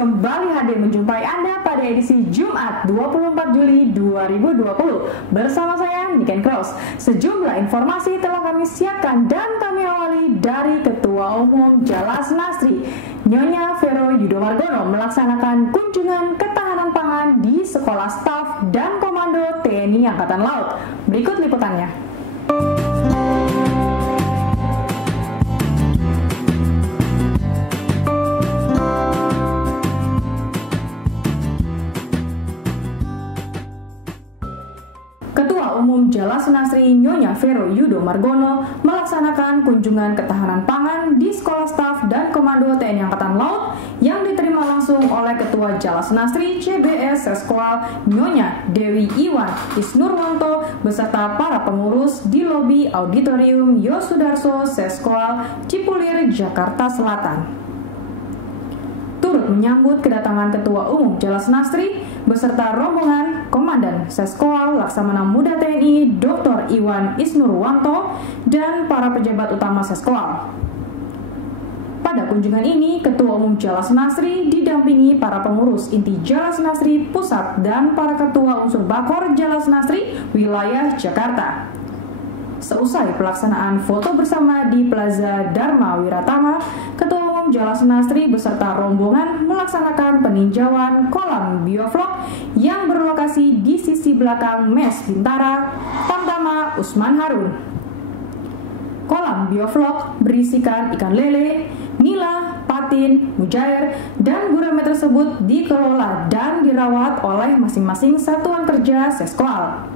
kembali hadir menjumpai Anda pada edisi Jumat 24 Juli 2020 bersama saya Niken Cross. Sejumlah informasi telah kami siapkan dan kami awali dari Ketua Umum Jalas Nasri, Nyonya Vero Yudo Margono melaksanakan kunjungan ketahanan pangan di Sekolah Staf dan Komando TNI Angkatan Laut. Berikut liputannya. Ketua Umum Jalas Nasri Nyonya Vero Yudo Margono melaksanakan kunjungan ketahanan pangan di Sekolah Staf dan Komando TNI Angkatan Laut yang diterima langsung oleh Ketua Jalas Nasri CBS Seskual Nyonya Dewi Iwan Isnurwanto beserta para pengurus di lobi Auditorium Yosudarso Seskual Cipulir, Jakarta Selatan. Turut menyambut kedatangan Ketua Umum Jalas Nasri beserta rombongan Komandan Seskual Laksamana Muda TNI Dr. Iwan Isnurwanto dan para pejabat utama Seskual. Pada kunjungan ini, Ketua Umum Jalas Nasri didampingi para pengurus inti Jalas Nasri Pusat dan para ketua unsur Bakor Jalas Nasri Wilayah Jakarta. Seusai pelaksanaan foto bersama di Plaza Dharma Wiratama, Ketua Umum Jalas Nasri beserta rombongan melaksanakan peninjauan kolam bioflok yang berlokasi di sisi belakang Mes Bintara, Tamtama Usman Harun. Kolam bioflok berisikan ikan lele, nila, patin, mujair, dan gurame tersebut dikelola dan dirawat oleh masing-masing satuan kerja Seskual.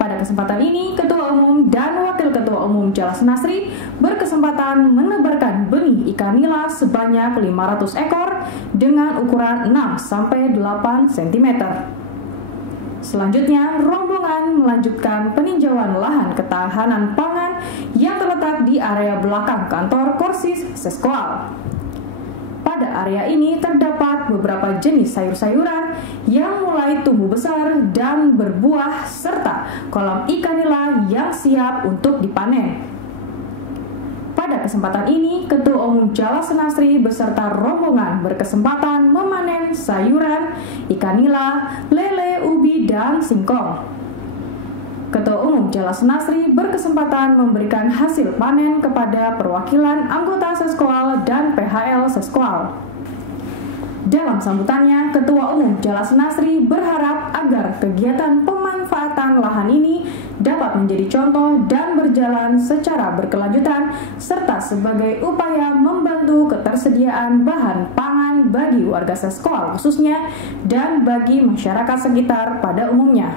Pada kesempatan ini, Ketua Umum dan Wakil Ketua Umum Jalas Nasri berkesempatan menebarkan benih ikan nila sebanyak 500 ekor dengan ukuran 6-8 cm. Selanjutnya, rombongan melanjutkan peninjauan lahan ketahanan pangan yang terletak di area belakang kantor Korsis Seskual. Pada area ini terdapat beberapa jenis sayur-sayuran yang mulai tumbuh besar dan berbuah serta kolam ikan nila yang siap untuk dipanen. Pada kesempatan ini, Ketua Umum Jalas Nasri beserta rombongan berkesempatan memanen sayuran, ikan nila, lele, ubi, dan singkong. Ketua Umum Jalas Nasri berkesempatan memberikan hasil panen kepada perwakilan anggota Seskual dan PHL Seskual. Dalam sambutannya, Ketua Umum Jalas Nasri berharap agar kegiatan pemanfaatan lahan ini dapat menjadi contoh dan berjalan secara berkelanjutan serta sebagai upaya membantu ketersediaan bahan pangan bagi warga Seskual khususnya dan bagi masyarakat sekitar pada umumnya.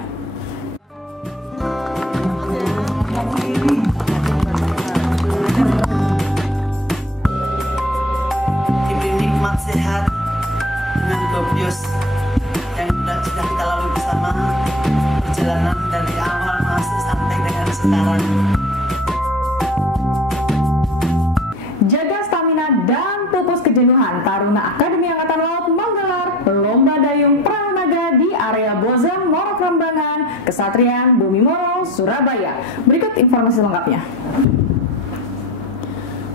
Diberi nikmat sehat dengan gobios yang sudah kita lalui bersama perjalanan dari awal masuk sampai dengan sekarang. Jaga stamina dan pupus kejenuhan, Taruna Akademi Angkatan Laut menggelar Lomba Dayung Perahu Naga di area Bozem, Morokrambangan, Kesatrian, Bumi Moro, Surabaya. Berikut informasi lengkapnya.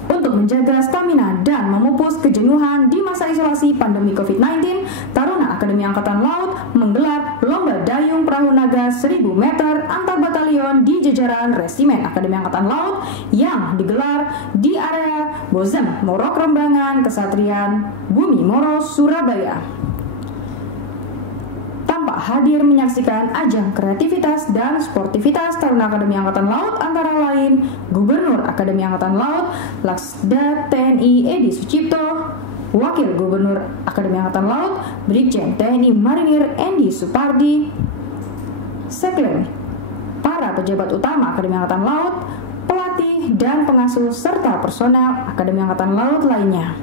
Untuk menjaga stamina dan memupus kejenuhan di masa isolasi pandemi COVID-19, Taruna Akademi Angkatan Laut menggelar Lomba Dayung Perahu Naga 1000 meter antar batalion di jajaran Resimen Akademi Angkatan Laut yang digelar di area Bozem, Morokrambangan, Kesatrian, Bumi Moro, Surabaya. Tampak hadir menyaksikan ajang kreativitas dan sportivitas Taruna Akademi Angkatan Laut antara lain Gubernur Akademi Angkatan Laut Laksda TNI Edi Sucipto, Wakil Gubernur Akademi Angkatan Laut Brigjen TNI Marinir Endi Supardi, Seklen, para pejabat utama Akademi Angkatan Laut, pelatih dan pengasuh serta personel Akademi Angkatan Laut lainnya.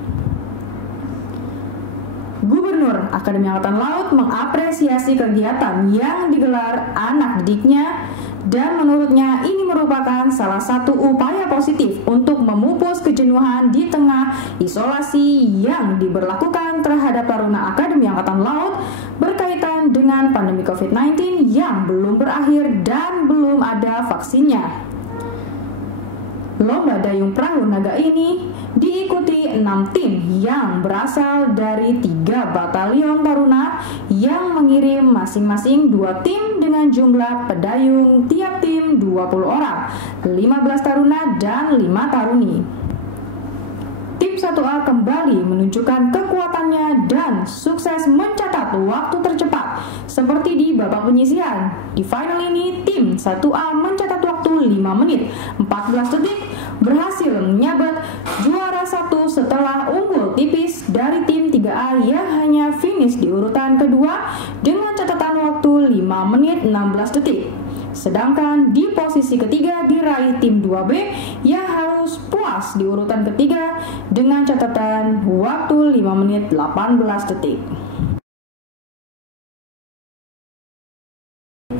Gubernur Akademi Angkatan Laut mengapresiasi kegiatan yang digelar anak didiknya dan menurutnya ini merupakan salah satu upaya positif untuk memupus kejenuhan di tengah isolasi yang diberlakukan terhadap Taruna Akademi Angkatan Laut berkaitan dengan pandemi COVID-19 yang belum berakhir dan belum ada vaksinnya. Lomba dayung perahu naga ini diikuti 6 tim yang berasal dari 3 batalion taruna yang mengirim masing-masing 2 tim dengan jumlah pedayung tiap tim 20 orang, 15 taruna dan 5 taruni. Tim 1A kembali menunjukkan kekuatannya dan sukses mencatat waktu tercepat seperti di babak penyisihan. Di final ini, tim 1A mencatat waktu 5 menit 14 detik, berhasil menyabet juara 1 setelah unggul tipis dari tim 3A yang hanya finish di urutan kedua dengan catatan waktu 5 menit 16 detik. Sedangkan di posisi ketiga diraih tim 2B yang harus puas di urutan ketiga dengan catatan waktu 5 menit 18 detik.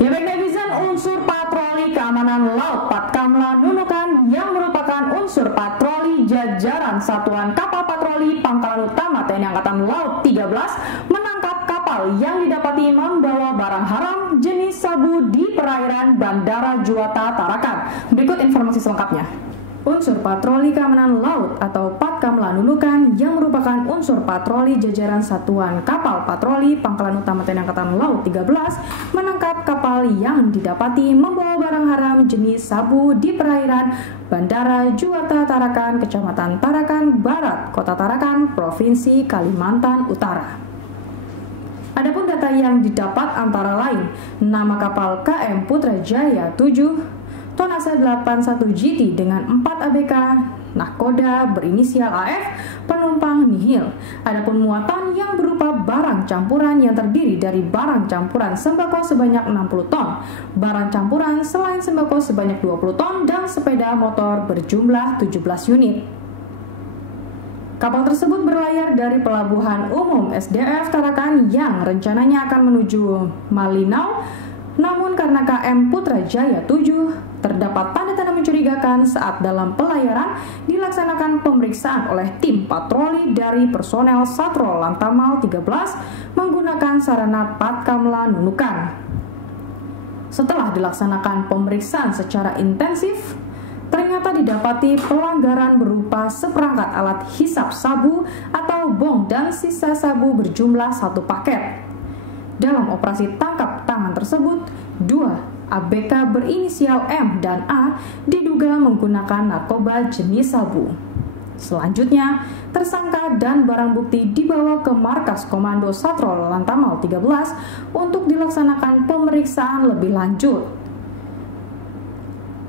Ya baik netizen, unsur patroli keamanan laut Patkamla Nunukan yang merupakan unsur patroli jajaran Satuan Kapal Patroli Pangkalan Utama TNI Angkatan Laut 13 menangkap kapal yang didapati membawa barang haram jenis sabu di perairan Bandara Juanda Tarakan. Berikut informasi selengkapnya. Unsur patroli keamanan laut atau Patkamla Nunukan yang merupakan unsur patroli jajaran Satuan Kapal Patroli Pangkalan Utama TNI Angkatan Laut 13 menangkap kapal yang didapati membawa barang haram jenis sabu di perairan Bandara Juanda Tarakan, Kecamatan Tarakan Barat, Kota Tarakan, Provinsi Kalimantan Utara. Adapun data yang didapat antara lain nama kapal KM Putrajaya 7 tonase 81 GT dengan 4 ABK, nahkoda berinisial AF, penumpang nihil. Adapun muatan yang berupa barang campuran yang terdiri dari barang campuran sembako sebanyak 60 ton, barang campuran selain sembako sebanyak 20 ton, dan sepeda motor berjumlah 17 unit. Kapal tersebut berlayar dari Pelabuhan Umum SDF Tarakan yang rencananya akan menuju Malinau. Namun karena KM Putrajaya 7 terdapat tanda-tanda mencurigakan saat dalam pelayaran dilaksanakan pemeriksaan oleh tim patroli dari personel Satrol Lantamal 13 menggunakan sarana Patkamla Nunukan. Setelah dilaksanakan pemeriksaan secara intensif, ternyata didapati pelanggaran berupa seperangkat alat hisap sabu atau bong dan sisa sabu berjumlah 1 paket. Dalam operasi tangkap tangan tersebut, 2 ABK berinisial M dan A diduga menggunakan narkoba jenis sabu. Selanjutnya, tersangka dan barang bukti dibawa ke Markas Komando Satrol Lantamal 13 untuk dilaksanakan pemeriksaan lebih lanjut.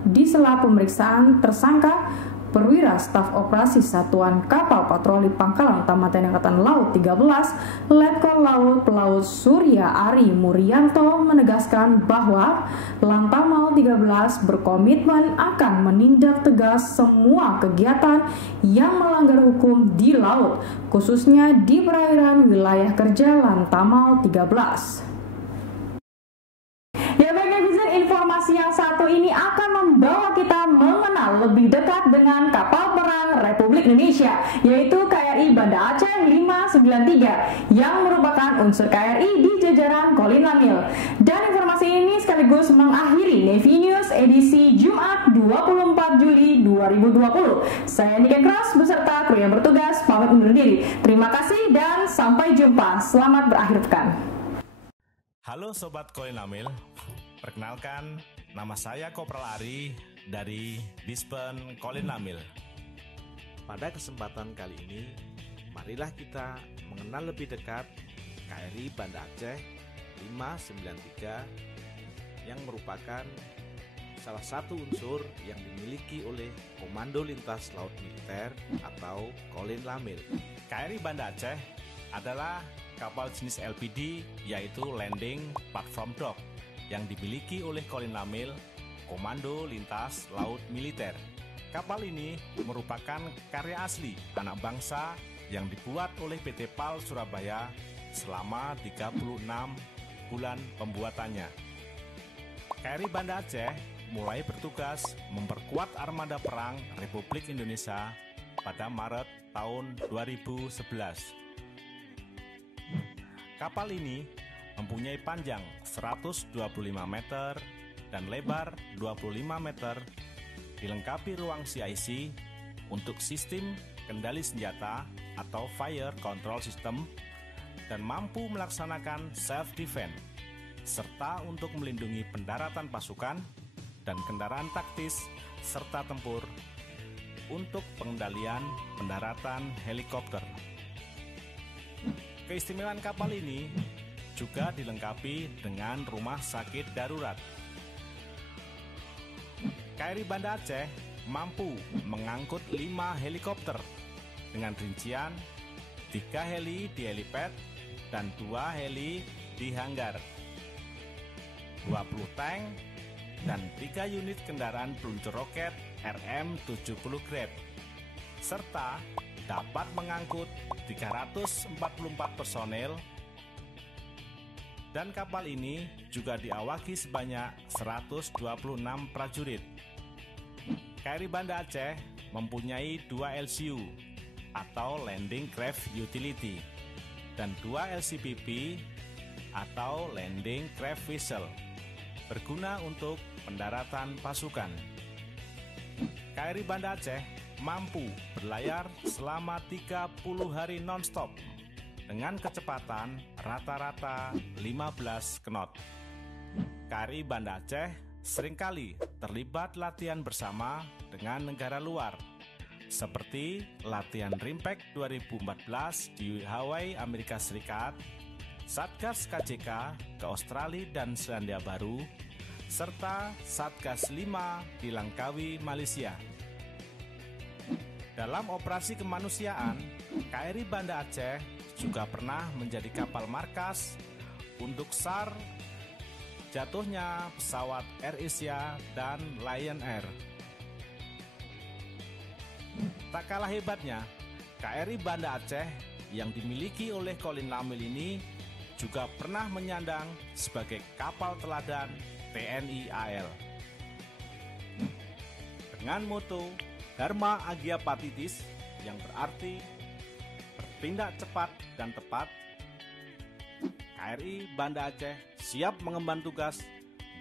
Di sela pemeriksaan tersangka, Perwira Staf Operasi Satuan Kapal Patroli Pangkalan Utama TNI Angkatan Laut 13, Letkol Laut Pelaut Surya Ari Muryanto menegaskan bahwa Lantamal 13 berkomitmen akan menindak tegas semua kegiatan yang melanggar hukum di laut, khususnya di perairan wilayah kerja Lantamal 13. Ya baik netizen, informasi yang satu ini akan membawa kita mengenal lebih dekat dengan kapal perang Republik Indonesia, yaitu KRI Banda Aceh 593 yang merupakan unsur KRI di jajaran Kolin Lamil. Dan informasi ini sekaligus mengakhiri Navy News edisi Jumat 24 Juli 2020. Saya Niken Cross beserta kru yang bertugas pamit undur diri. Terima kasih dan sampai jumpa. Selamat berakhir pekan. Halo Sobat Kolin Lamil, perkenalkan nama saya Kopral Ari dari Dispen Kolin Lamil. Pada kesempatan kali ini, marilah kita mengenal lebih dekat KRI Banda Aceh 593 yang merupakan salah satu unsur yang dimiliki oleh Komando Lintas Laut Militer atau Kolin Lamil. KRI Banda Aceh adalah kapal jenis LPD, yaitu Landing Platform Dock, yang dimiliki oleh Kolin Lamil, Komando Lintas Laut Militer. Kapal ini merupakan karya asli anak bangsa yang dibuat oleh PT PAL Surabaya selama 36 bulan pembuatannya. KRI Banda Aceh mulai bertugas memperkuat armada perang Republik Indonesia pada Maret tahun 2011. Kapal ini mempunyai panjang 125 meter dan lebar 25 meter dilengkapi ruang CIC untuk sistem kendali senjata atau Fire Control System dan mampu melaksanakan self-defense, serta untuk melindungi pendaratan pasukan dan kendaraan taktis serta tempur untuk pengendalian pendaratan helikopter. Keistimewaan kapal ini juga dilengkapi dengan rumah sakit darurat. KRI Banda Aceh mampu mengangkut 5 helikopter dengan rincian 3 heli di helipad dan 2 heli di hanggar, 20 tank, dan 3 unit kendaraan peluncur roket RM-70 Grab, serta dapat mengangkut 344 personel, dan kapal ini juga diawaki sebanyak 126 prajurit. KRI Banda Aceh mempunyai 2 LCU atau Landing Craft Utility dan 2 LCPV atau Landing Craft Vessel, berguna untuk pendaratan pasukan. KRI Banda Aceh mampu berlayar selama 30 hari non-stop dengan kecepatan rata-rata 15 knot. KRI Banda Aceh seringkali terlibat latihan bersama dengan negara luar, seperti latihan RIMPAC 2014 di Hawaii, Amerika Serikat, Satgas KJK ke Australia dan Selandia Baru, serta Satgas 5 di Langkawi, Malaysia. Dalam operasi kemanusiaan, KRI Banda Aceh juga pernah menjadi kapal markas untuk SAR jatuhnya pesawat AirAsia dan Lion Air. Tak kalah hebatnya, KRI Banda Aceh yang dimiliki oleh Colin Lamil ini juga pernah menyandang sebagai kapal teladan TNI AL. Dengan moto Dharma Agya Patitis yang berarti bertindak cepat dan tepat, KRI Banda Aceh siap mengemban tugas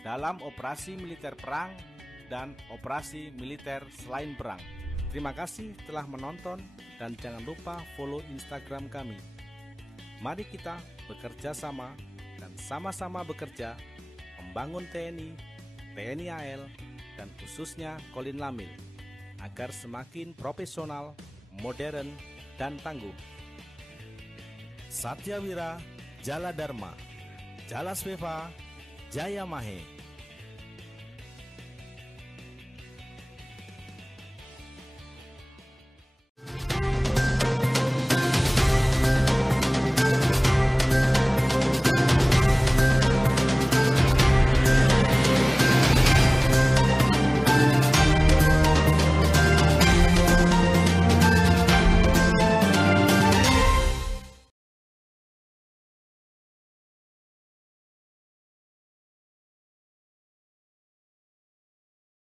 dalam operasi militer perang dan operasi militer selain perang. Terima kasih telah menonton dan jangan lupa follow Instagram kami. Mari kita bekerja sama dan sama-sama bekerja membangun TNI, TNI AL, dan khususnya Colin Lamil agar semakin profesional, modern, dan tangguh. Satyawira Jala Dharma, Jala Sveva, Jaya Mahe.